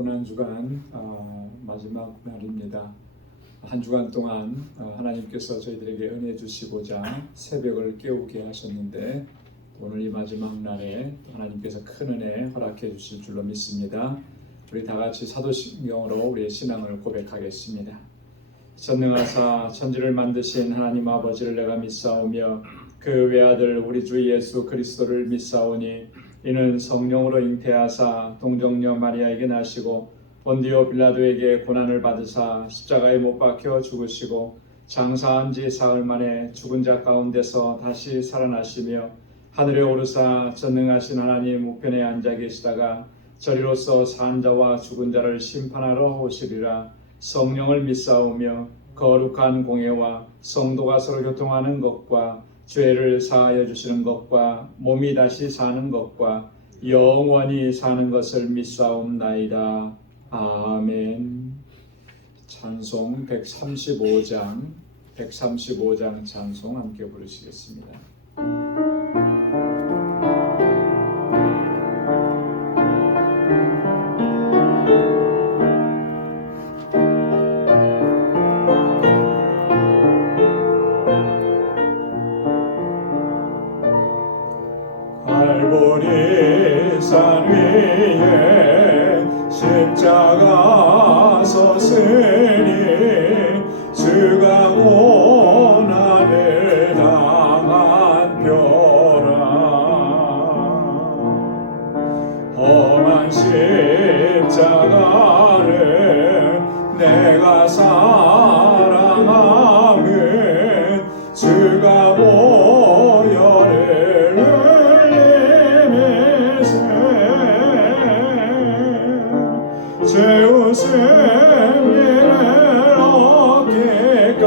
고난주간 마지막 날입니다. 한 주간 동안 하나님께서 저희들에게 은혜 주시고자 새벽을 깨우게 하셨는데 오늘 이 마지막 날에 하나님께서 큰 은혜 허락해 주실 줄로 믿습니다. 우리 다 같이 사도신경으로 우리의 신앙을 고백하겠습니다. 전능하사 천지를 만드신 하나님 아버지를 내가 믿사오며 그 외아들 우리 주 예수 그리스도를 믿사오니 이는 성령으로 잉태하사 동정녀 마리아에게 나시고 본디오 빌라도에게 고난을 받으사 십자가에 못 박혀 죽으시고 장사한 지 사흘 만에 죽은 자 가운데서 다시 살아나시며 하늘에 오르사 전능하신 하나님 우편에 앉아 계시다가 저리로서 산 자와 죽은 자를 심판하러 오시리라. 성령을 믿사오며 거룩한 공예와 성도가 서로 교통하는 것과 죄를 사하여 주시는 것과 몸이 다시 사는 것과 영원히 사는 것을 믿사옵나이다. 아멘. 찬송 135장 찬송 함께 부르시겠습니다. 갈보리 산 위에 십자가 섰으니 주가 고난을 당한 표라. 험한 십자가를 내가 사랑함은 주가 보혈을 죄우 승리를 얻기까지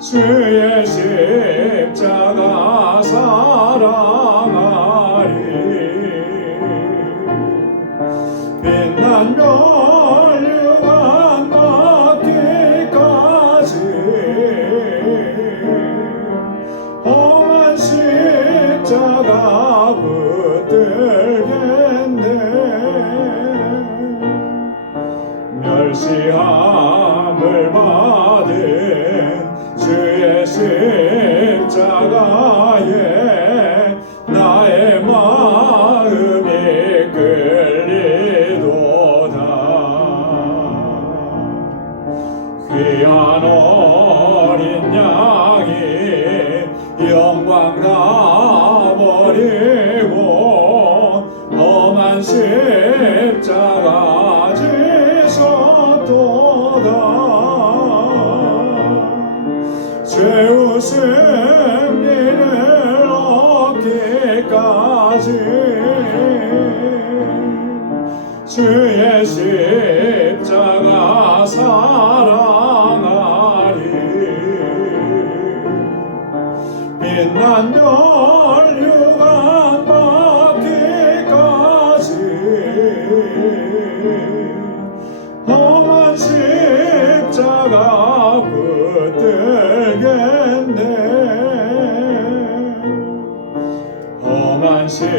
주의 십자가 사랑하리. 빛난 멸류관 받기까지 험한 십자가 붙들겠네. 멸시함을 받은 주의 십자가에 나의 마음이 끌리도다. 귀한 어린 양이 영광 다 버리고 험한 십자가 지셨도다. 죄우 승리를 얻기까지 주의 십자가 사랑하리. 빛난 멸류관 받기까지 험한 십자가 붙들겠네. 험한 십자가에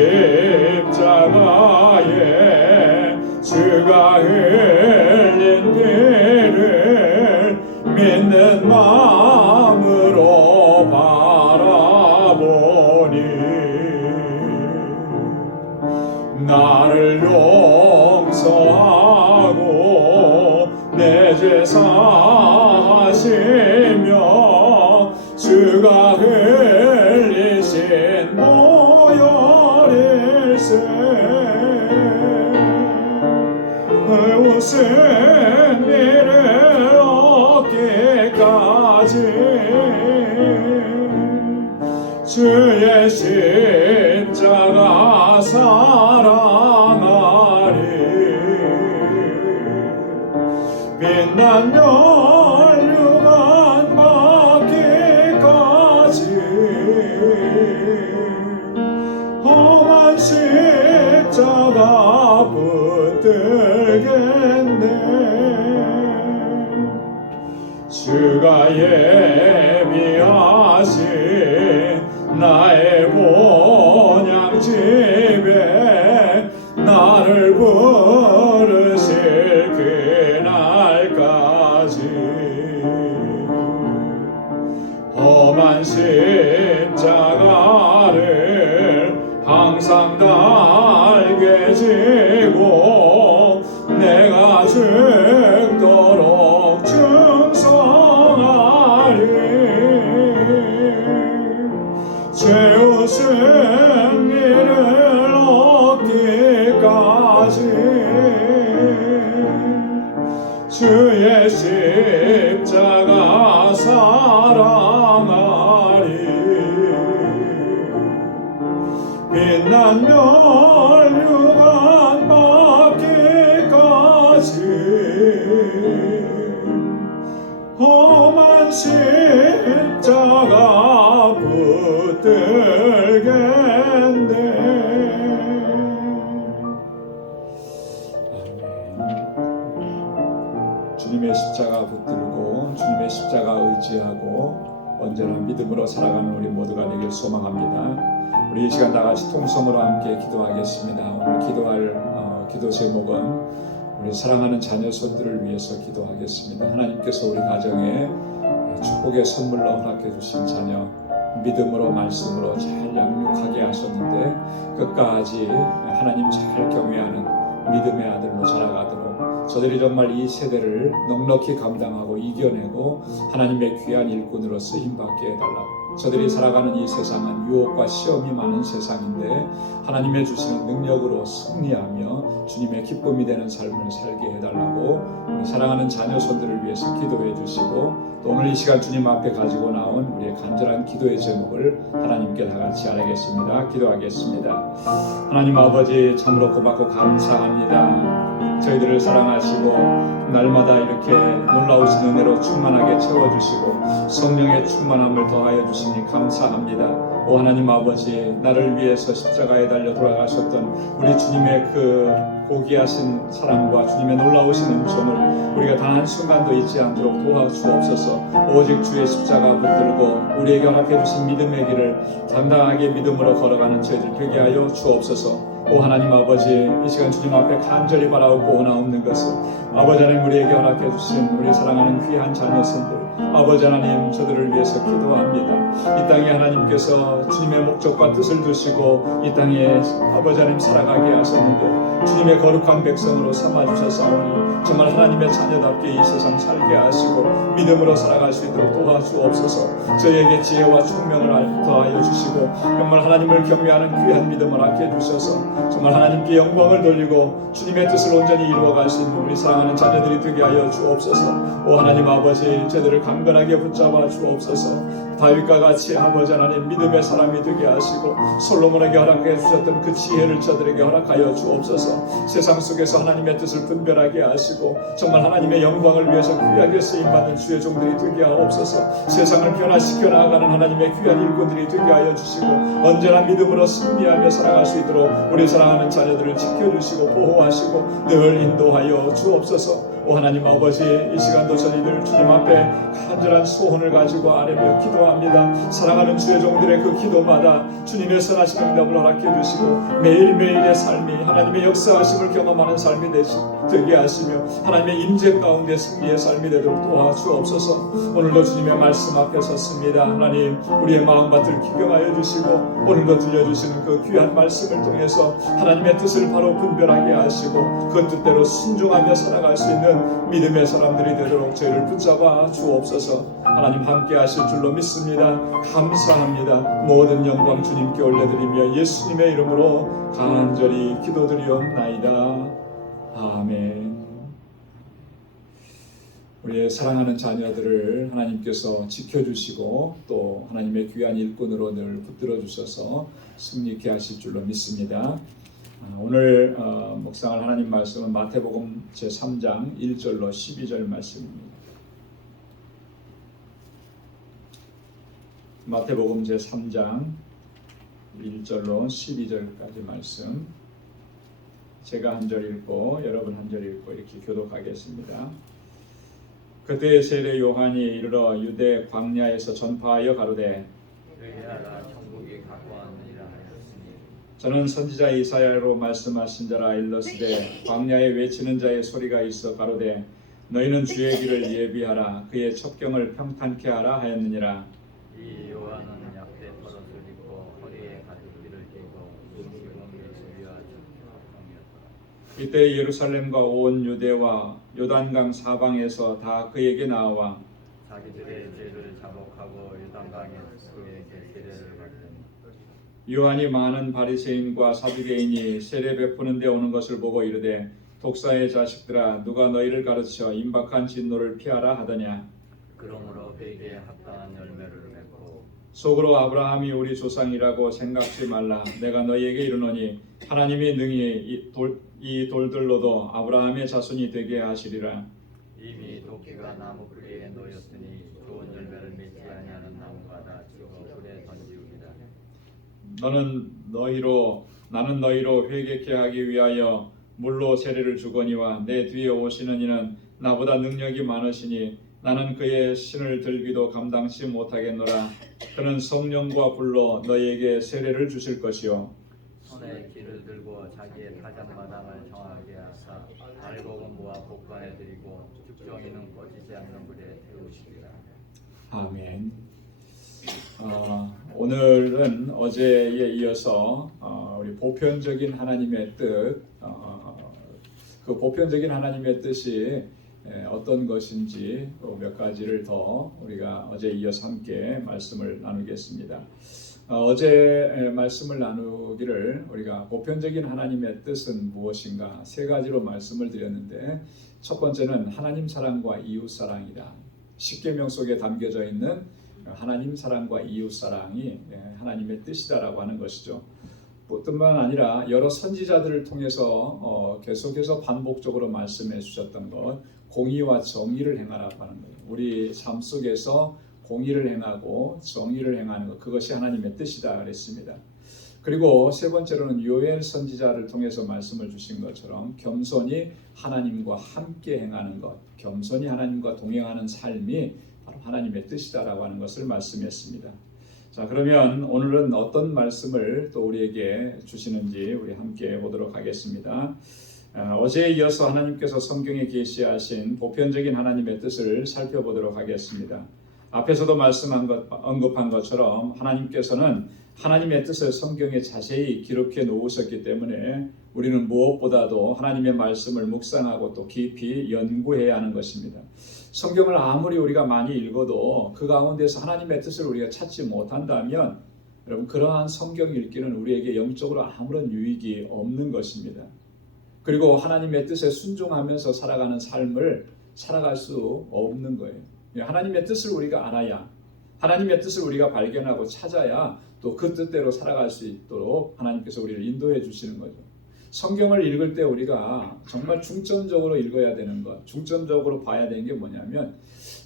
주가 흘린 피를 믿는 마음으로 바라보니 나를 용서하고 내 죄 사하시며 주가 흘리신 보혈일세. 그 승리를 얻기까지 주의 십자가 사랑하리. 빛난 멸류관 받기까지 험한 십자가 붙들겠네. 주가 예비하신 나의 본향집에 날개 지고 내가 죽도록 충성하리. 최후 승리를 얻기까지 주의 십자가 사랑하리. 빛난 멸류관 받기까지 험한 십자가 붙들겠네. 주님의 십자가 붙들고 주님의 십자가 의지하고 언제나 믿음으로 살아가는 우리 모두가 되길 소망합니다. 우리 이 시간 다 같이 통성으로 함께 기도하겠습니다. 오늘 기도할 기도 제목은 우리 사랑하는 자녀 손들을 위해서 기도하겠습니다. 하나님께서 우리 가정에 축복의 선물로 허락해 주신 자녀 믿음으로 말씀으로 잘 양육하게 하셨는데 끝까지 하나님 잘 경외하는 믿음의 아들로 자라가도록 저들이 정말 이 세대를 넉넉히 감당하고 이겨내고 하나님의 귀한 일꾼으로 쓰임받게 해달라고. 저들이 살아가는 이 세상은 유혹과 시험이 많은 세상인데 하나님의 주시는 능력으로 승리하며 주님의 기쁨이 되는 삶을 살게 해달라고 우리 사랑하는 자녀손들을 위해서 기도해 주시고 또 오늘 이 시간 주님 앞에 가지고 나온 우리의 간절한 기도의 제목을 하나님께 다 같이 아뢰겠습니다. 기도하겠습니다. 하나님 아버지 참으로 고맙고 감사합니다. 저희들을 사랑하시고 날마다 이렇게 놀라우신 은혜로 충만하게 채워주시고 성령의 충만함을 더하여 주시니 감사합니다. 오 하나님 아버지, 나를 위해서 십자가에 달려 돌아가셨던 우리 주님의 그 고귀하신 사랑과 주님의 놀라우신 은총을 우리가 단 한순간도 잊지 않도록 도와주옵소서. 오직 주의 십자가 붙들고 우리에게 허락해 주신 믿음의 길을 당당하게 믿음으로 걸어가는 저희들 되게 하여 주옵소서. 오 하나님 아버지, 이 시간 주님 앞에 간절히 바라옵고 원하옵는 것은 아버지 하나님 우리에게 허락해 주신 우리 사랑하는 귀한 자녀선들 아버지 하나님 저들을 위해서 기도합니다. 이 땅에 하나님께서 주님의 목적과 뜻을 두시고 이 땅에 아버지 하나님 살아가게 하셨는데 주님의 거룩한 백성으로 삼아주셨사오니 정말 하나님의 자녀답게 이 세상 살게 하시고 믿음으로 살아갈 수 있도록 도와주옵소서. 저희에게 지혜와 총명을 더하여 주시고 정말 하나님을 경외하는 귀한 믿음을 갖게 해주셔서 정말 하나님께 영광을 돌리고 주님의 뜻을 온전히 이루어갈 수 있는 우리 사랑하는 자녀들이 되게 하여 주옵소서. 오 하나님 아버지, 저들을 강건하게 붙잡아 주옵소서. 다윗과 같이 아버지 하나님 믿음의 사람이 되게 하시고 솔로몬에게 허락해 주셨던 그 지혜를 저들에게 허락하여 주옵소서. 세상 속에서 하나님의 뜻을 분별하게 하시고 정말 하나님의 영광을 위해서 귀하게 쓰임받는 주의 종들이 되게 하옵소서. 세상을 변화시켜 나아가는 하나님의 귀한 일꾼들이 되게 하여 주시고 언제나 믿음으로 승리하며 살아갈 수 있도록 우리 사랑하는 자녀들을 지켜주시고 보호하시고 늘 인도하여 주옵소서. 오 하나님 아버지, 이 시간도 저희들 주님 앞에 간절한 소원을 가지고 아뢰며 기도합니다. 사랑하는 주의 종들의 그 기도마다 주님의 선하신 응답을 허락해 주시고 매일매일의 삶이 하나님의 역사하심을 경험하는 삶이 되게 하시며 하나님의 임재 가운데 승리의 삶이 되도록 도와주옵소서. 오늘도 주님의 말씀 앞에 섰습니다. 하나님 우리의 마음밭을 기경하여 주시고 오늘도 들려주시는 그 귀한 말씀을 통해서 하나님의 뜻을 바로 분별하게 하시고 그 뜻대로 순종하며 살아갈 수 있는 믿음의 사람들이 되도록 저희를 붙잡아 주옵소서. 하나님 함께 하실 줄로 믿습니다. 감사합니다. 모든 영광 주님께 올려드리며 예수님의 이름으로 간절히 기도드리옵나이다. 아멘. 우리의 사랑하는 자녀들을 하나님께서 지켜주시고 또 하나님의 귀한 일꾼으로 늘 붙들어 주셔서 승리케 하실 줄로 믿습니다. 오늘 묵상할 하나님 말씀은 마태복음 제3장 1절로 12절 말씀입니다. 마태복음 제3장 1절로 12절까지 말씀, 제가 한 절 읽고 여러분 한 절 읽고 이렇게 교독하겠습니다. 그때 세례 요한이 이르러 유대 광야에서 전파하여 가로되 회개하라 천국이 가까웠느니라 하였으니 저는 선지자 이사야로 말씀하신 자라 일렀으되 광야에 외치는 자의 소리가 있어 가로되 너희는 주의 길을 예비하라 그의 첩경을 평탄케 하라 하였느니라. 이 요한은 약대 버릇을 입고 허리에 가죽띠를 띠고 음식을 이때 예루살렘과 온 유대와 요단강 사방에서 다 그에게 나와 자기들의 죄를 자복하고 요단강에서 그에게 세례를 받더니 요한이 많은 바리새인과 사두개인이 세례 베푸는 데 오는 것을 보고 이르되 독사의 자식들아 누가 너희를 가르쳐 임박한 진노를 피하라 하더냐. 그러므로 회개에 합당한 열매를 맺고 속으로 아브라함이 우리 조상이라고 생각지 말라. 내가 너희에게 이르노니 하나님이 능히 이 돌들로도 아브라함의 자손이 되게 하시리라. 이미 도끼가 나무 뿌리에 놓였으니 좋은 열매를 맺지 아니하는 나무마다 찍어 불에 던지우리라. 나는 너희로 회개케 하기 위하여 물로 세례를 주거니와 내 뒤에 오시는 이는 나보다 능력이 많으시니 나는 그의 신을 들기도 감당치 못하겠노라. 그는 성령과 불로 너희에게 세례를 주실 것이요 손에 길을 들고 자기의 타작마당을 정하게 하사 알곡은 모아 복간에 드리고 죽정이는 꺼지지 않는 불에 태우시리라. 아멘. 오늘은 어제에 이어서 우리 보편적인 하나님의 뜻, 그 보편적인 하나님의 뜻이 어떤 것인지 몇 가지를 더 우리가 어제 이어서 함께 말씀을 나누겠습니다. 어제 말씀을 나누기를 우리가 보편적인 하나님의 뜻은 무엇인가 세 가지로 말씀을 드렸는데 첫 번째는 하나님 사랑과 이웃 사랑이다. 십계명 속에 담겨져 있는 하나님 사랑과 이웃 사랑이 하나님의 뜻이다라고 하는 것이죠. 뿐만 아니라 여러 선지자들을 통해서 계속해서 반복적으로 말씀해 주셨던 것, 공의와 정의를 행하라고 하는 거예요. 우리 삶 속에서 공의를 행하고 정의를 행하는 것, 그것이 하나님의 뜻이다 그랬습니다. 그리고 세 번째로는 요엘 선지자를 통해서 말씀을 주신 것처럼 겸손히 하나님과 함께 행하는 것, 겸손히 하나님과 동행하는 삶이 바로 하나님의 뜻이다라고 하는 것을 말씀했습니다. 자, 그러면 오늘은 어떤 말씀을 또 우리에게 주시는지 우리 함께 보도록 하겠습니다. 어제에 이어서 하나님께서 성경에 계시하신 보편적인 하나님의 뜻을 살펴보도록 하겠습니다. 앞에서도 언급한 것처럼 하나님께서는 하나님의 뜻을 성경에 자세히 기록해 놓으셨기 때문에 우리는 무엇보다도 하나님의 말씀을 묵상하고 또 깊이 연구해야 하는 것입니다. 성경을 아무리 우리가 많이 읽어도 그 가운데서 하나님의 뜻을 우리가 찾지 못한다면 여러분 그러한 성경 읽기는 우리에게 영적으로 아무런 유익이 없는 것입니다. 그리고 하나님의 뜻에 순종하면서 살아가는 삶을 살아갈 수 없는 거예요. 하나님의 뜻을 우리가 알아야, 하나님의 뜻을 우리가 발견하고 찾아야 또 그 뜻대로 살아갈 수 있도록 하나님께서 우리를 인도해 주시는 거죠. 성경을 읽을 때 우리가 정말 중점적으로 읽어야 되는 것, 중점적으로 봐야 되는 게 뭐냐면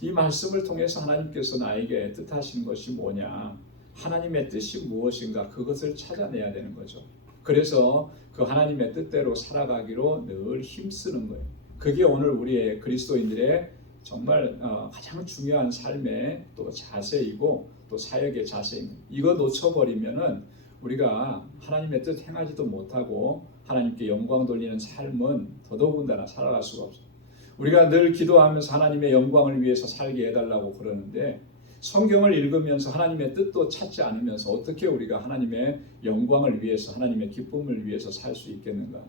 이 말씀을 통해서 하나님께서 나에게 뜻하신 것이 뭐냐, 하나님의 뜻이 무엇인가 그것을 찾아내야 되는 거죠. 그래서 그 하나님의 뜻대로 살아가기로 늘 힘쓰는 거예요. 그게 오늘 우리의 그리스도인들의 정말 가장 중요한 삶의 또 자세이고 또 사역의 자세입니다. 이거 놓쳐버리면은 우리가 하나님의 뜻 행하지도 못하고 하나님께 영광 돌리는 삶은 더더군다나 살아갈 수가 없어요. 우리가 늘 기도하면서 하나님의 영광을 위해서 살게 해달라고 그러는데 성경을 읽으면서 하나님의 뜻도 찾지 않으면서 어떻게 우리가 하나님의 영광을 위해서 하나님의 기쁨을 위해서 살 수 있겠는가.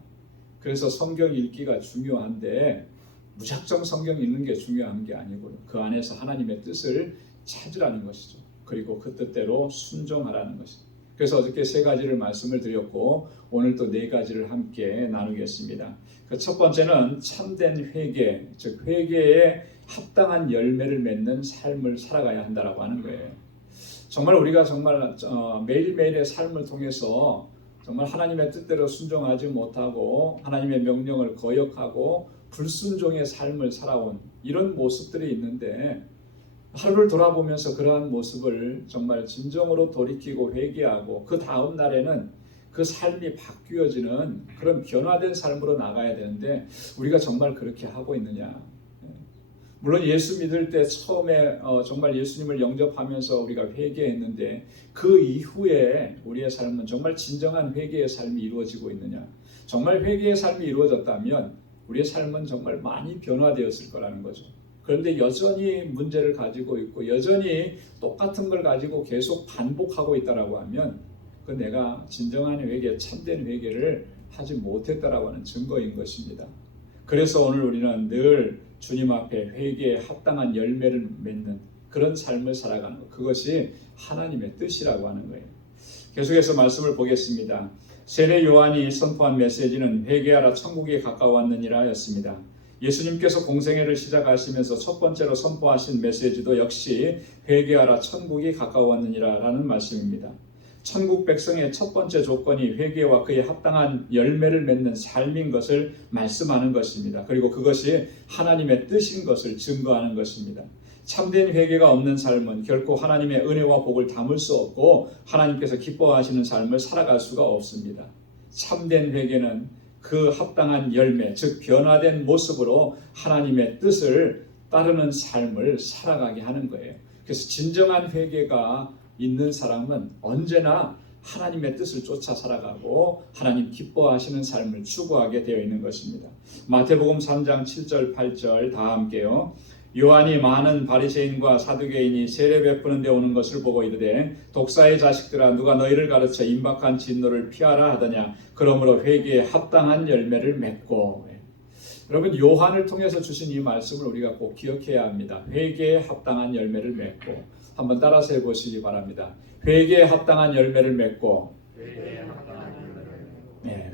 그래서 성경 읽기가 중요한데 무작정 성경 읽는 게 중요한 게 아니고 그 안에서 하나님의 뜻을 찾으라는 것이죠. 그리고 그 뜻대로 순종하라는 것이죠. 그래서 어저께 세 가지를 말씀을 드렸고 오늘 또 네 가지를 함께 나누겠습니다. 그 첫 번째는 참된 회개, 즉 회개에 합당한 열매를 맺는 삶을 살아가야 한다라고 하는 거예요. 정말 우리가 정말 매일매일의 삶을 통해서 정말 하나님의 뜻대로 순종하지 못하고 하나님의 명령을 거역하고 불순종의 삶을 살아온 이런 모습들이 있는데 하루를 돌아보면서 그러한 모습을 정말 진정으로 돌이키고 회개하고 그 다음 날에는 그 삶이 바뀌어지는 그런 변화된 삶으로 나가야 되는데 우리가 정말 그렇게 하고 있느냐. 물론 예수 믿을 때 처음에 정말 예수님을 영접하면서 우리가 회개했는데 그 이후에 우리의 삶은 정말 진정한 회개의 삶이 이루어지고 있느냐. 정말 회개의 삶이 이루어졌다면 우리의 삶은 정말 많이 변화되었을 거라는 거죠. 그런데 여전히 문제를 가지고 있고 여전히 똑같은 걸 가지고 계속 반복하고 있다라고 하면 그 내가 진정한 회개, 참된 회개를 하지 못했다라고 하는 증거인 것입니다. 그래서 오늘 우리는 늘 주님 앞에 회개에 합당한 열매를 맺는 그런 삶을 살아가는 것, 그것이 하나님의 뜻이라고 하는 거예요. 계속해서 말씀을 보겠습니다. 세례 요한이 선포한 메시지는 회개하라 천국이 가까웠느니라 였습니다. 예수님께서 공생애를 시작하시면서 첫 번째로 선포하신 메시지도 역시 회개하라 천국이 가까웠느니라 라는 말씀입니다. 천국 백성의 첫 번째 조건이 회개와 그에 합당한 열매를 맺는 삶인 것을 말씀하는 것입니다. 그리고 그것이 하나님의 뜻인 것을 증거하는 것입니다. 참된 회개가 없는 삶은 결코 하나님의 은혜와 복을 담을 수 없고 하나님께서 기뻐하시는 삶을 살아갈 수가 없습니다. 참된 회개는 그 합당한 열매, 즉 변화된 모습으로 하나님의 뜻을 따르는 삶을 살아가게 하는 거예요. 그래서 진정한 회개가 있는 사람은 언제나 하나님의 뜻을 쫓아 살아가고 하나님 기뻐하시는 삶을 추구하게 되어 있는 것입니다. 마태복음 3장 7절 8절 다 함께요. 요한이 많은 바리새인과 사두개인이 세례 베푸는 데 오는 것을 보고 이르되 독사의 자식들아 누가 너희를 가르쳐 임박한 진노를 피하라 하더냐. 그러므로 회개에 합당한 열매를 맺고. 여러분, 요한을 통해서 주신 이 말씀을 우리가 꼭 기억해야 합니다. 회개에 합당한 열매를 맺고. 한번 따라서 해보시기 바랍니다. 회개에 합당한 열매를 맺고,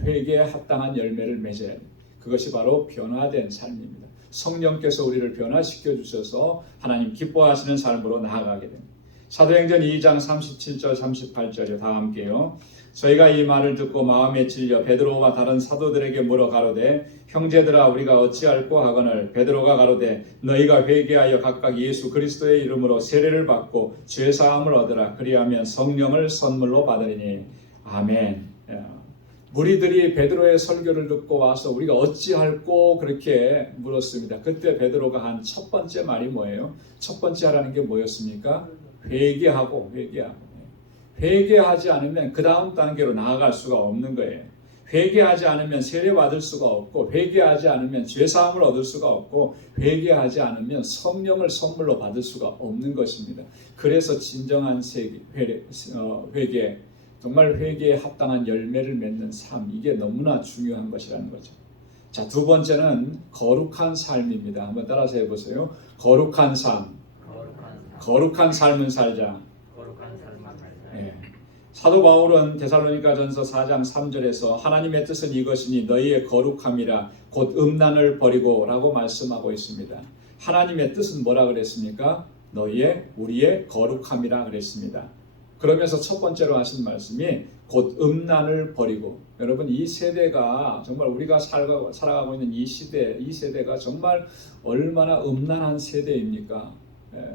회개에 합당한 열매를 맺어야 합니다. 그것이 바로 변화된 삶입니다. 성령께서 우리를 변화시켜 주셔서 하나님 기뻐하시는 삶으로 나아가게 됩니다. 사도행전 2장 37절 38절이요. 다 함께요. 저희가 이 말을 듣고 마음에 질려 베드로와 다른 사도들에게 물어 가로되 형제들아 우리가 어찌할꼬 하거늘 베드로가 가로되 너희가 회개하여 각각 예수 그리스도의 이름으로 세례를 받고 죄 사함을 얻으라. 그리하면 성령을 선물로 받으리니. 아멘. 무리들이 베드로의 설교를 듣고 와서 우리가 어찌할꼬 그렇게 물었습니다. 그때 베드로가 한 첫 번째 말이 뭐예요? 첫 번째 하라는 게 뭐였습니까? 회개하고. 회개하지 않으면 그 다음 단계로 나아갈 수가 없는 거예요. 회개하지 않으면 세례 받을 수가 없고, 회개하지 않으면 죄사함을 얻을 수가 없고, 회개하지 않으면 성령을 선물로 받을 수가 없는 것입니다. 그래서 진정한 회개, 정말 회개에 합당한 열매를 맺는 삶, 이게 너무나 중요한 것이라는 거죠. 자, 두 번째는 거룩한 삶입니다. 한번 따라서 해보세요. 거룩한 삶. 거룩한 삶은 살자. 사도 바울은 데살로니가전서 4장 3절에서 하나님의 뜻은 이것이니 너희의 거룩함이라 곧 음란을 버리고 라고 말씀하고 있습니다. 하나님의 뜻은 뭐라 그랬습니까? 우리의 거룩함이라 그랬습니다. 그러면서 첫 번째로 하신 말씀이 곧 음란을 버리고. 여러분, 이 세대가 정말 우리가 살아가고 있는 이 세대가 정말 얼마나 음란한 세대입니까?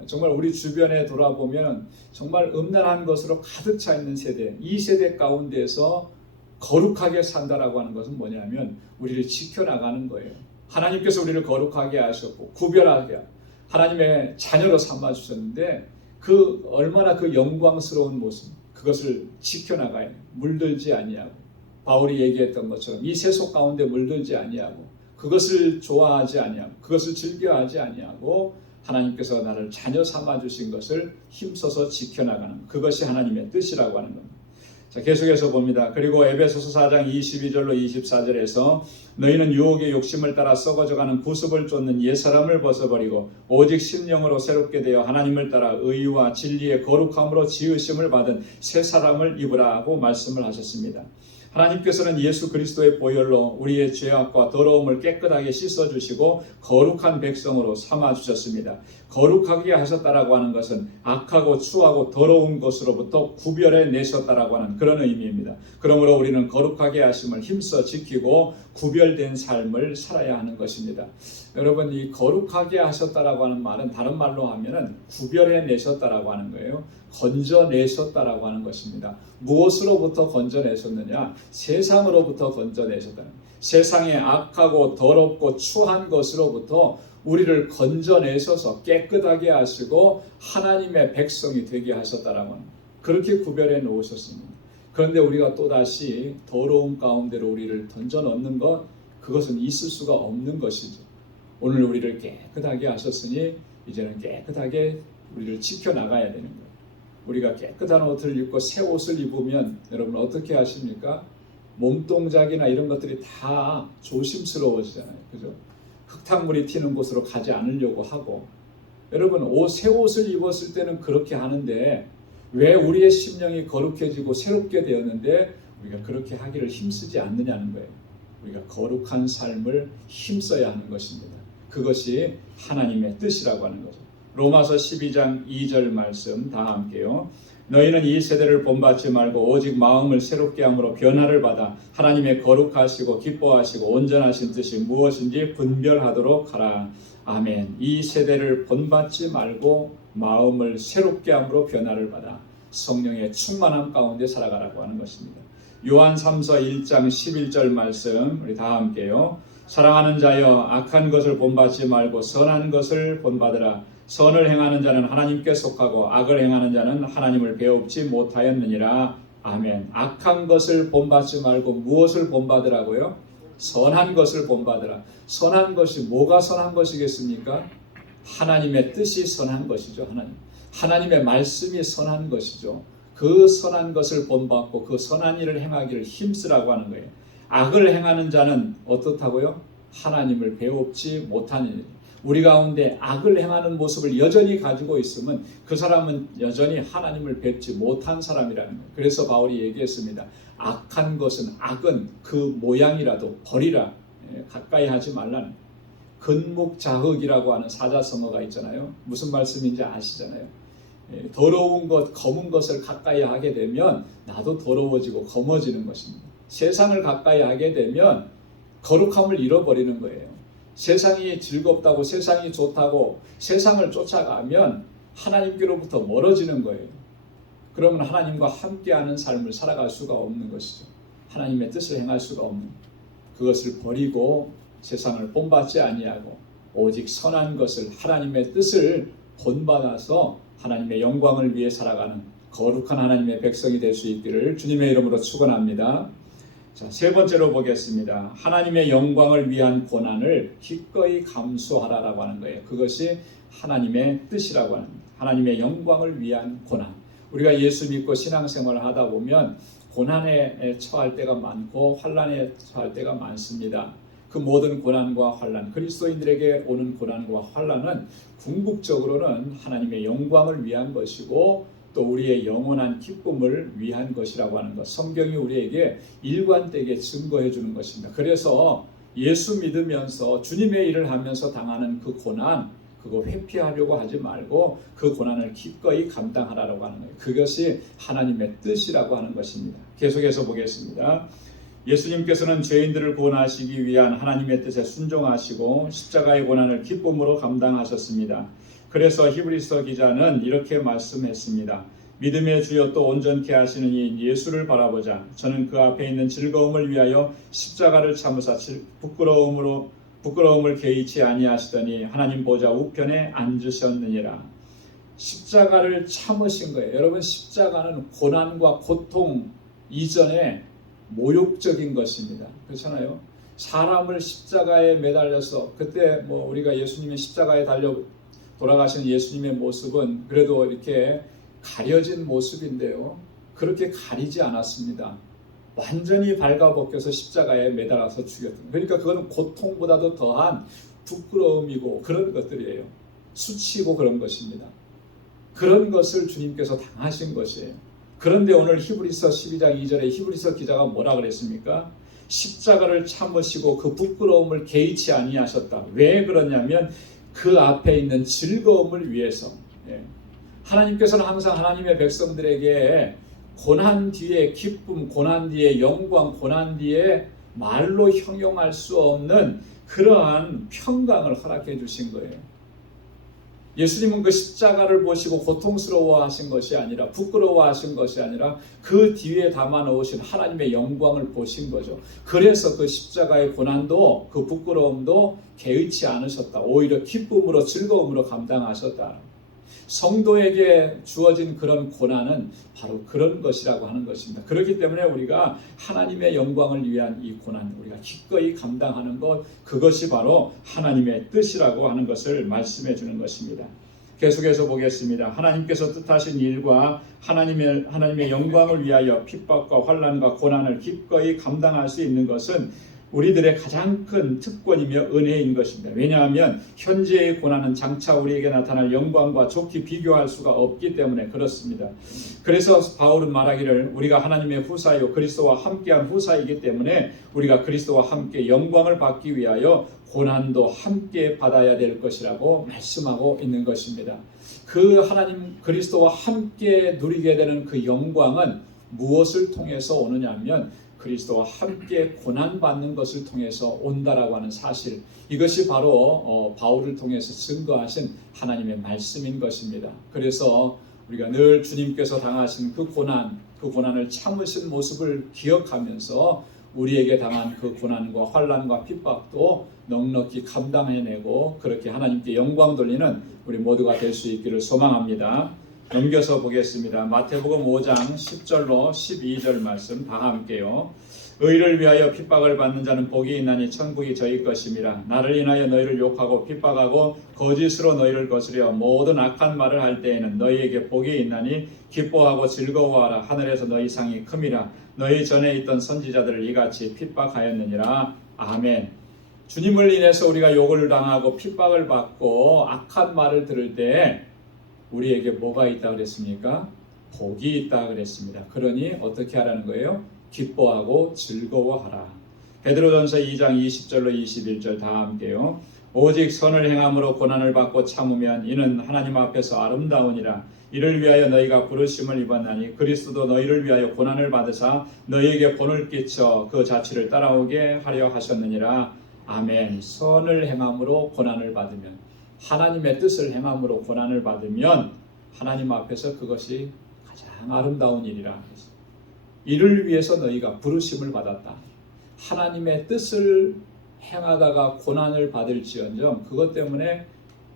정말 우리 주변에 돌아보면 정말 음란한 것으로 가득 차 있는 세대, 이 세대 가운데서 거룩하게 산다라고 하는 것은 뭐냐면 우리를 지켜나가는 거예요. 하나님께서 우리를 거룩하게 하셨고 구별하게 하나님의 자녀로 삼아주셨는데 얼마나 그 영광스러운 모습, 그것을 지켜나가야 해요. 물들지 아니하고, 바울이 얘기했던 것처럼 이 세속 가운데 물들지 아니하고, 그것을 좋아하지 아니하고, 그것을 즐겨하지 아니하고, 하나님께서 나를 자녀 삼아주신 것을 힘써서 지켜나가는, 그것이 하나님의 뜻이라고 하는 겁니다. 자, 계속해서 봅니다. 그리고 에베소서 4장 22절로 24절에서 너희는 유혹의 욕심을 따라 썩어져가는 구습을 쫓는 옛사람을 벗어버리고 오직 심령으로 새롭게 되어 하나님을 따라 의와 진리의 거룩함으로 지으심을 받은 새 사람을 입으라 하고 말씀을 하셨습니다. 하나님께서는 예수 그리스도의 보혈로 우리의 죄악과 더러움을 깨끗하게 씻어주시고 거룩한 백성으로 삼아주셨습니다. 거룩하게 하셨다라고 하는 것은 악하고 추하고 더러운 것으로부터 구별해 내셨다라고 하는 그런 의미입니다. 그러므로 우리는 거룩하게 하심을 힘써 지키고 구별된 삶을 살아야 하는 것입니다. 여러분, 이 거룩하게 하셨다라고 하는 말은 다른 말로 하면은 구별해 내셨다라고 하는 거예요. 건져내셨다라고 하는 것입니다. 무엇으로부터 건져내셨느냐? 세상으로부터 건져내셨다는 거예요. 세상의 악하고 더럽고 추한 것으로부터 우리를 건져내셔서 깨끗하게 하시고 하나님의 백성이 되게 하셨다라고 하는 거예요. 그렇게 구별해 놓으셨습니다. 그런데 우리가 또다시 더러운 가운데로 우리를 던져 넣는 것, 그것은 있을 수가 없는 것이죠. 오늘 우리를 깨끗하게 하셨으니 이제는 깨끗하게 우리를 지켜나가야 되는 거예요. 우리가 깨끗한 옷을 입고 새 옷을 입으면 여러분 어떻게 하십니까? 몸동작이나 이런 것들이 다 조심스러워지잖아요. 그죠? 흙탕물이 튀는 곳으로 가지 않으려고 하고, 여러분 새 옷을 입었을 때는 그렇게 하는데 왜 우리의 심령이 거룩해지고 새롭게 되었는데 우리가 그렇게 하기를 힘쓰지 않느냐는 거예요. 우리가 거룩한 삶을 힘써야 하는 것입니다. 그것이 하나님의 뜻이라고 하는 거죠. 로마서 12장 2절 말씀 다 함께요. 너희는 이 세대를 본받지 말고 오직 마음을 새롭게 함으로 변화를 받아 하나님의 거룩하시고 기뻐하시고 온전하신 뜻이 무엇인지 분별하도록 하라. 아멘. 이 세대를 본받지 말고 마음을 새롭게 함으로 변화를 받아 성령의 충만함 가운데 살아가라고 하는 것입니다. 요한 3서 1장 11절 말씀 우리 다 함께요. 사랑하는 자여 악한 것을 본받지 말고 선한 것을 본받으라. 선을 행하는 자는 하나님께 속하고 악을 행하는 자는 하나님을 배웁지 못하였느니라. 아멘. 악한 것을 본받지 말고 무엇을 본받으라고요? 선한 것을 본받으라. 선한 것이 뭐가 선한 것이겠습니까? 하나님의 뜻이 선한 것이죠. 하나님의 말씀이 선한 것이죠. 그 선한 것을 본받고 그 선한 일을 행하기를 힘쓰라고 하는 거예요. 악을 행하는 자는 어떻다고요? 하나님을 배웁지 못하는 일. 우리 가운데 악을 행하는 모습을 여전히 가지고 있으면 그 사람은 여전히 하나님을 뵙지 못한 사람이라는 거예요. 그래서 바울이 얘기했습니다. 악한 것은 악은 그 모양이라도 버리라. 가까이 하지 말라는 거예요. 근묵자흑이라고 하는 사자성어가 있잖아요. 무슨 말씀인지 아시잖아요. 더러운 것, 검은 것을 가까이 하게 되면 나도 더러워지고 검어지는 것입니다. 세상을 가까이 하게 되면 거룩함을 잃어버리는 거예요. 세상이 즐겁다고 세상이 좋다고 세상을 쫓아가면 하나님께로부터 멀어지는 거예요. 그러면 하나님과 함께하는 삶을 살아갈 수가 없는 것이죠. 하나님의 뜻을 행할 수가 없는 그것을 버리고 세상을 본받지 아니하고 오직 선한 것을 하나님의 뜻을 본받아서 하나님의 영광을 위해 살아가는 거룩한 하나님의 백성이 될 수 있기를 주님의 이름으로 축원합니다. 자, 세 번째로 보겠습니다. 하나님의 영광을 위한 고난을 기꺼이 감수하라라고 하는 거예요. 그것이 하나님의 뜻이라고 하는 거예요. 하나님의 영광을 위한 고난. 우리가 예수 믿고 신앙생활을 하다 보면 고난에 처할 때가 많고 환난에 처할 때가 많습니다. 그 모든 고난과 환난, 그리스도인들에게 오는 고난과 환난은 궁극적으로는 하나님의 영광을 위한 것이고 또 우리의 영원한 기쁨을 위한 것이라고 하는 것, 성경이 우리에게 일관되게 증거해 주는 것입니다. 그래서 예수 믿으면서 주님의 일을 하면서 당하는 그 고난, 그거 회피하려고 하지 말고 그 고난을 기꺼이 감당하라고 하는 거예요. 그것이 하나님의 뜻이라고 하는 것입니다. 계속해서 보겠습니다. 예수님께서는 죄인들을 구원하시기 위한 하나님의 뜻에 순종하시고 십자가의 고난을 기쁨으로 감당하셨습니다. 그래서 히브리서 기자는 이렇게 말씀했습니다. 믿음의 주여 또 온전케 하시는 이 예수를 바라보자. 저는 그 앞에 있는 즐거움을 위하여 십자가를 참으사 부끄러움을 개의치 아니하시더니 하나님 보좌 우편에 앉으셨느니라. 십자가를 참으신 거예요. 여러분, 십자가는 고난과 고통 이전에 모욕적인 것입니다. 그렇잖아요. 사람을 십자가에 매달려서 그때 우리가 예수님의 십자가에 달려 돌아가신 예수님의 모습은 그래도 이렇게 가려진 모습인데요. 그렇게 가리지 않았습니다. 완전히 발가벗겨서 십자가에 매달아서 죽였던. 그러니까 그건 고통보다도 더한 부끄러움이고 그런 것들이에요. 수치고 그런 것입니다. 그런 것을 주님께서 당하신 것이에요. 그런데 오늘 히브리서 12장 2절에 히브리서 기자가 뭐라 그랬습니까? 십자가를 참으시고 그 부끄러움을 개의치 아니하셨다. 왜 그러냐면 그 앞에 있는 즐거움을 위해서. 하나님께서는 항상 하나님의 백성들에게 고난 뒤에 기쁨, 고난 뒤에 영광, 고난 뒤에 말로 형용할 수 없는 그러한 평강을 허락해 주신 거예요. 예수님은 그 십자가를 보시고 고통스러워하신 것이 아니라 부끄러워하신 것이 아니라 그 뒤에 담아 놓으신 하나님의 영광을 보신 거죠. 그래서 그 십자가의 고난도 그 부끄러움도 개의치 않으셨다. 오히려 기쁨으로 즐거움으로 감당하셨다. 성도에게 주어진 그런 고난은 바로 그런 것이라고 하는 것입니다. 그렇기 때문에 우리가 하나님의 영광을 위한 이 고난, 우리가 기꺼이 감당하는 것, 그것이 바로 하나님의 뜻이라고 하는 것을 말씀해 주는 것입니다. 계속해서 보겠습니다. 하나님께서 뜻하신 일과 하나님의 영광을 위하여 핍박과 환난과 고난을 기꺼이 감당할 수 있는 것은 우리들의 가장 큰 특권이며 은혜인 것입니다. 왜냐하면 현재의 고난은 장차 우리에게 나타날 영광과 좋게 비교할 수가 없기 때문에 그렇습니다. 그래서 바울은 말하기를 우리가 하나님의 후사요 그리스도와 함께한 후사이기 때문에 우리가 그리스도와 함께 영광을 받기 위하여 고난도 함께 받아야 될 것이라고 말씀하고 있는 것입니다. 그 하나님 그리스도와 함께 누리게 되는 그 영광은 무엇을 통해서 오느냐 하면 그리스도와 함께 고난받는 것을 통해서 온다라고 하는 사실, 이것이 바로 바울을 통해서 증거하신 하나님의 말씀인 것입니다. 그래서 우리가 늘 주님께서 당하신 그 고난을 참으신 모습을 기억하면서 우리에게 당한 그 고난과 환난과 핍박도 넉넉히 감당해내고 그렇게 하나님께 영광 돌리는 우리 모두가 될 수 있기를 소망합니다. 넘겨서 보겠습니다. 마태복음 5장 10절로 12절 말씀 다 함께요. 의를 위하여 핍박을 받는 자는 복이 있나니 천국이 저희 것임이라. 나를 인하여 너희를 욕하고 핍박하고 거짓으로 너희를 거스려 모든 악한 말을 할 때에는 너희에게 복이 있나니 기뻐하고 즐거워하라. 하늘에서 너희 상이 큼이라. 너희 전에 있던 선지자들을 이같이 핍박하였느니라. 아멘. 주님을 인해서 우리가 욕을 당하고 핍박을 받고 악한 말을 들을 때 우리에게 뭐가 있다 그랬습니까? 복이 있다 그랬습니다. 그러니 어떻게 하라는 거예요? 기뻐하고 즐거워하라. 베드로전서 2장 20절로 21절 다 함께요. 오직 선을 행함으로 고난을 받고 참으면 이는 하나님 앞에서 아름다우니라. 이를 위하여 너희가 부르심을 입었나니 그리스도도 너희를 위하여 고난을 받으사 너희에게 본을 끼쳐 그 자취를 따라오게 하려 하셨느니라. 아멘. 선을 행함으로 고난을 받으면, 하나님의 뜻을 행함으로 고난을 받으면 하나님 앞에서 그것이 가장 아름다운 일이라. 이를 위해서 너희가 부르심을 받았다. 하나님의 뜻을 행하다가 고난을 받을지언정 그것 때문에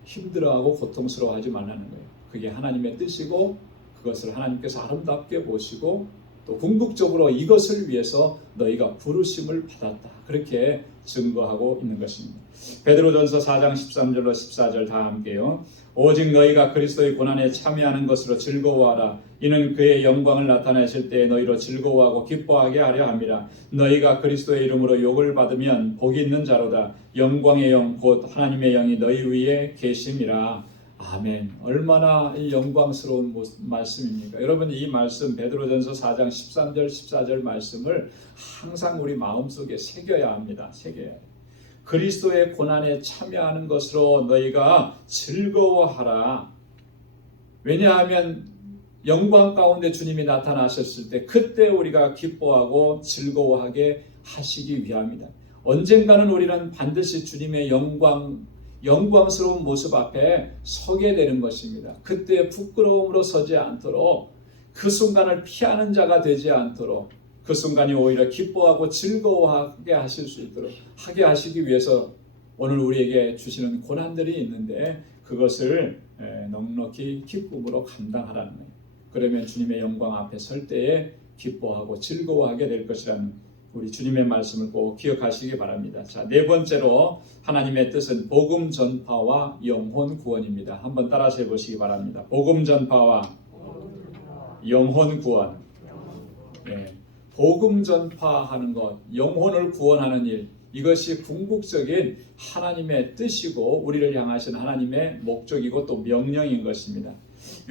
힘들어하고 고통스러워하지 말라는 거예요. 그게 하나님의 뜻이고 그것을 하나님께서 아름답게 보시고 또 궁극적으로 이것을 위해서 너희가 부르심을 받았다. 그렇게 증거하고 있는 것입니다. 베드로전서 4장 13절로 14절 다 함께요. 오직 너희가 그리스도의 고난에 참여하는 것으로 즐거워하라. 이는 그의 영광을 나타내실 때에 너희로 즐거워하고 기뻐하게 하려 함이라. 너희가 그리스도의 이름으로 욕을 받으면 복이 있는 자로다. 영광의 영 곧 하나님의 영이 너희 위에 계심이라. 아멘. 얼마나 영광스러운 말씀입니까? 여러분, 이 말씀 베드로전서 4장 13절 14절 말씀을 항상 우리 마음속에 새겨야 합니다. 새겨야 해요. 그리스도의 고난에 참여하는 것으로 너희가 즐거워하라. 왜냐하면 영광 가운데 주님이 나타나셨을 때 그때 우리가 기뻐하고 즐거워하게 하시기 위함이다. 언젠가는 우리는 반드시 주님의 영광스러운 모습 앞에 서게 되는 것입니다. 그때 부끄러움으로 서지 않도록, 그 순간을 피하는 자가 되지 않도록, 그 순간이 오히려 기뻐하고 즐거워하게 하실 수 있도록 하게 하시기 위해서 오늘 우리에게 주시는 고난들이 있는데 그것을 넉넉히 기쁨으로 감당하라는 거예요. 그러면 주님의 영광 앞에 설 때에 기뻐하고 즐거워하게 될 것이라는 우리 주님의 말씀을 꼭 기억하시기 바랍니다. 자, 네 번째로 하나님의 뜻은 복음 전파와 영혼 구원입니다. 한번 따라서 해보시기 바랍니다. 복음 전파와 영혼 구원. 네. 복음 전파하는 것, 영혼을 구원하는 일, 이것이 궁극적인 하나님의 뜻이고 우리를 향하신 하나님의 목적이고 또 명령인 것입니다.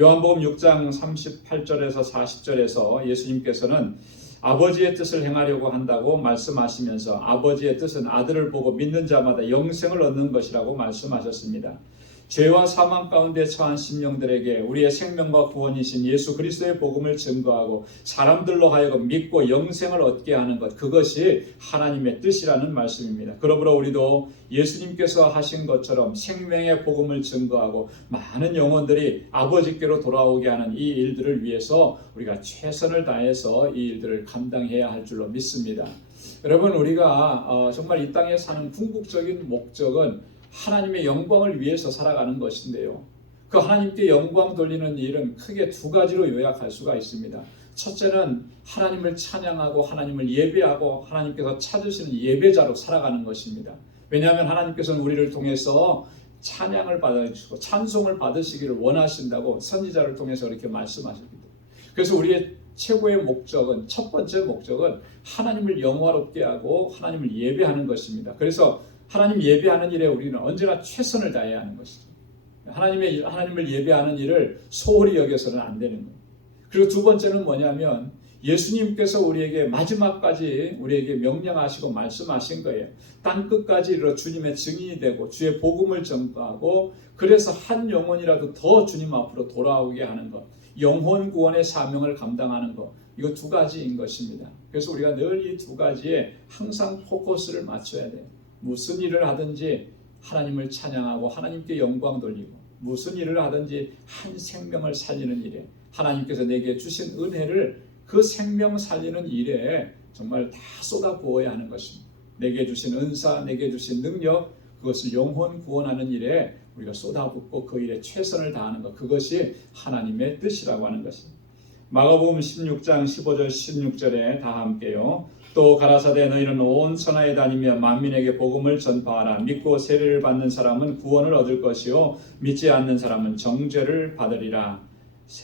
요한복음 6장 38절에서 40절에서 예수님께서는 아버지의 뜻을 행하려고 한다고 말씀하시면서 아버지의 뜻은 아들을 보고 믿는 자마다 영생을 얻는 것이라고 말씀하셨습니다. 죄와 사망 가운데 처한 심령들에게 우리의 생명과 구원이신 예수 그리스도의 복음을 증거하고 사람들로 하여금 믿고 영생을 얻게 하는 것, 그것이 하나님의 뜻이라는 말씀입니다. 그러므로 우리도 예수님께서 하신 것처럼 생명의 복음을 증거하고 많은 영혼들이 아버지께로 돌아오게 하는 이 일들을 위해서 우리가 최선을 다해서 이 일들을 감당해야 할 줄로 믿습니다. 여러분, 우리가 정말 이 땅에 사는 궁극적인 목적은 하나님의 영광을 위해서 살아가는 것인데요. 그 하나님께 영광 돌리는 일은 크게 두 가지로 요약할 수가 있습니다. 첫째는 하나님을 찬양하고 하나님을 예배하고 하나님께서 찾으시는 예배자로 살아가는 것입니다. 왜냐하면 하나님께서는 우리를 통해서 찬양을 받으시고 찬송을 받으시기를 원하신다고 선지자를 통해서 그렇게 말씀하십니다. 그래서 우리의 최고의 목적은, 첫 번째 목적은 하나님을 영화롭게 하고 하나님을 예배하는 것입니다. 그래서 하나님 예배하는 일에 우리는 언제나 최선을 다해야 하는 것이죠. 하나님을 예배하는 일을 소홀히 여겨서는 안 되는 거예요. 그리고 두 번째는 뭐냐면 예수님께서 우리에게 마지막까지 우리에게 명령하시고 말씀하신 거예요. 땅끝까지 이르러 주님의 증인이 되고 주의 복음을 전파하고 그래서 한 영혼이라도 더 주님 앞으로 돌아오게 하는 것, 영혼 구원의 사명을 감당하는 것, 이거 두 가지인 것입니다. 그래서 우리가 늘 이 두 가지에 항상 포커스를 맞춰야 돼요. 무슨 일을 하든지 하나님을 찬양하고 하나님께 영광 돌리고, 무슨 일을 하든지 한 생명을 살리는 일에 하나님께서 내게 주신 은혜를 그 생명 살리는 일에 정말 다 쏟아부어야 하는 것입니다. 내게 주신 은사, 내게 주신 능력, 그것을 영혼 구원하는 일에 우리가 쏟아붓고 그 일에 최선을 다하는 것, 그것이 하나님의 뜻이라고 하는 것입니다. 마가복음 16장 15절 16절에 다 함께요. 또 가라사대 너희는 온 천하에 다니며 만민에게 복음을 전파하라. 믿고 세례를 받는 사람은 구원을 얻을 것이요 믿지 않는 사람은 정죄를 받으리라.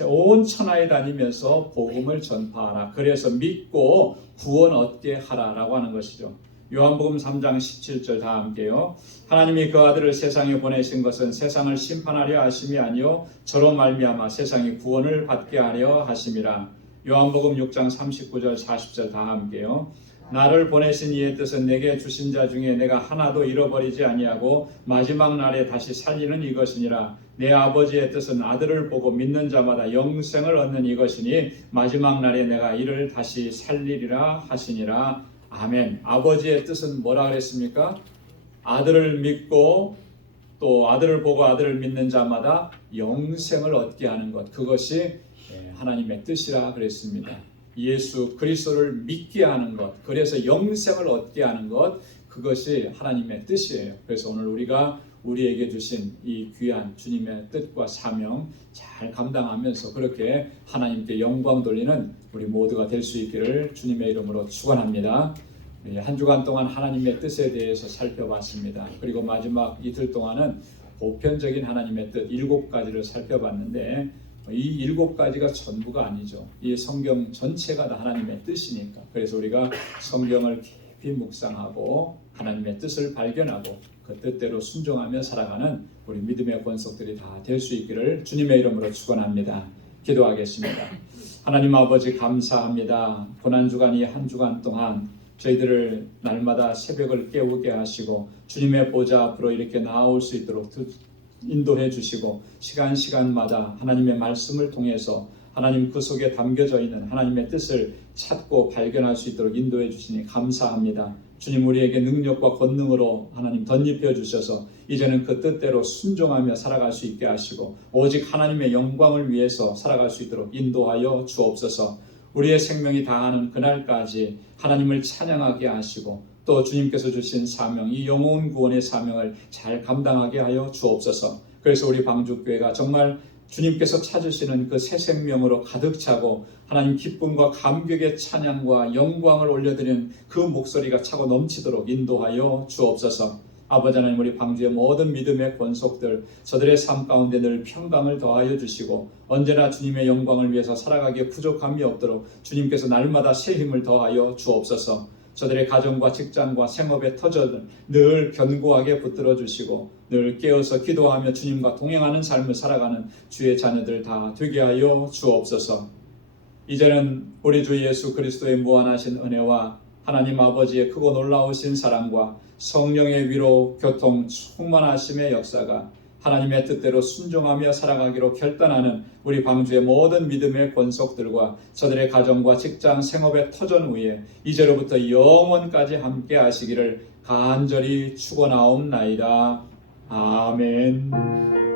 온 천하에 다니면서 복음을 전파하라. 그래서 믿고 구원 얻게 하라라고 하는 것이죠. 요한복음 3장 17절 다 함께요. 하나님이 그 아들을 세상에 보내신 것은 세상을 심판하려 하심이 아니요 저로 말미암아 세상이 구원을 받게 하려 하심이라. 요한복음 6장 39절 40절 다 함께요. 나를 보내신 이의 뜻은 내게 주신 자 중에 내가 하나도 잃어버리지 아니하고 마지막 날에 다시 살리는 이것이니라. 내 아버지의 뜻은 아들을 보고 믿는 자마다 영생을 얻는 이것이니 마지막 날에 내가 이를 다시 살리리라 하시니라. 아멘. 아버지의 뜻은 뭐라 그랬습니까? 아들을 믿고 또 아들을 보고 아들을 믿는 자마다 영생을 얻게 하는 것, 그것이 하나님의 뜻이라 그랬습니다. 예수 그리스도를 믿게 하는 것, 그래서 영생을 얻게 하는 것, 그것이 하나님의 뜻이에요. 그래서 오늘 우리가 우리에게 주신 이 귀한 주님의 뜻과 사명 잘 감당하면서 그렇게 하나님께 영광 돌리는 우리 모두가 될 수 있기를 주님의 이름으로 축원합니다. 한 주간 동안 하나님의 뜻에 대해서 살펴봤습니다. 그리고 마지막 이틀 동안은 보편적인 하나님의 뜻 7가지를 살펴봤는데 이 7가지가 전부가 아니죠. 이 성경 전체가 다 하나님의 뜻이니까. 그래서 우리가 성경을 깊이 묵상하고 하나님의 뜻을 발견하고 그 뜻대로 순종하며 살아가는 우리 믿음의 권속들이 다 될 수 있기를 주님의 이름으로 축원합니다. 기도하겠습니다. 하나님 아버지 감사합니다. 고난주간 한 주간 동안 저희들을 날마다 새벽을 깨우게 하시고 주님의 보좌 앞으로 이렇게 나아올 수 있도록 인도해 주시고 시간마다 하나님의 말씀을 통해서 하나님 그 속에 담겨져 있는 하나님의 뜻을 찾고 발견할 수 있도록 인도해 주시니 감사합니다. 주님 우리에게 능력과 권능으로 하나님 덧입혀 주셔서 이제는 그 뜻대로 순종하며 살아갈 수 있게 하시고 오직 하나님의 영광을 위해서 살아갈 수 있도록 인도하여 주옵소서. 우리의 생명이 다하는 그날까지 하나님을 찬양하게 하시고 또 주님께서 주신 사명, 이 영혼 구원의 사명을 잘 감당하게 하여 주옵소서. 그래서 우리 방주교회가 정말 주님께서 찾으시는 그 새 생명으로 가득 차고 하나님 기쁨과 감격의 찬양과 영광을 올려드리는 그 목소리가 차고 넘치도록 인도하여 주옵소서. 아버지 하나님 우리 방주의 모든 믿음의 권속들 저들의 삶 가운데 늘 평강을 더하여 주시고 언제나 주님의 영광을 위해서 살아가기에 부족함이 없도록 주님께서 날마다 새 힘을 더하여 주옵소서. 저들의 가정과 직장과 생업의 터전을 늘 견고하게 붙들어 주시고 늘 깨어서 기도하며 주님과 동행하는 삶을 살아가는 주의 자녀들 다 되게 하여 주옵소서. 이제는 우리 주 예수 그리스도의 무한하신 은혜와 하나님 아버지의 크고 놀라우신 사랑과 성령의 위로 교통 충만하심의 역사가 하나님의 뜻대로 순종하며 살아가기로 결단하는 우리 방주의 모든 믿음의 권속들과 저들의 가정과 직장 생업의 터전 위에 이제로부터 영원까지 함께 하시기를 간절히 축원하옵나이다. 아멘.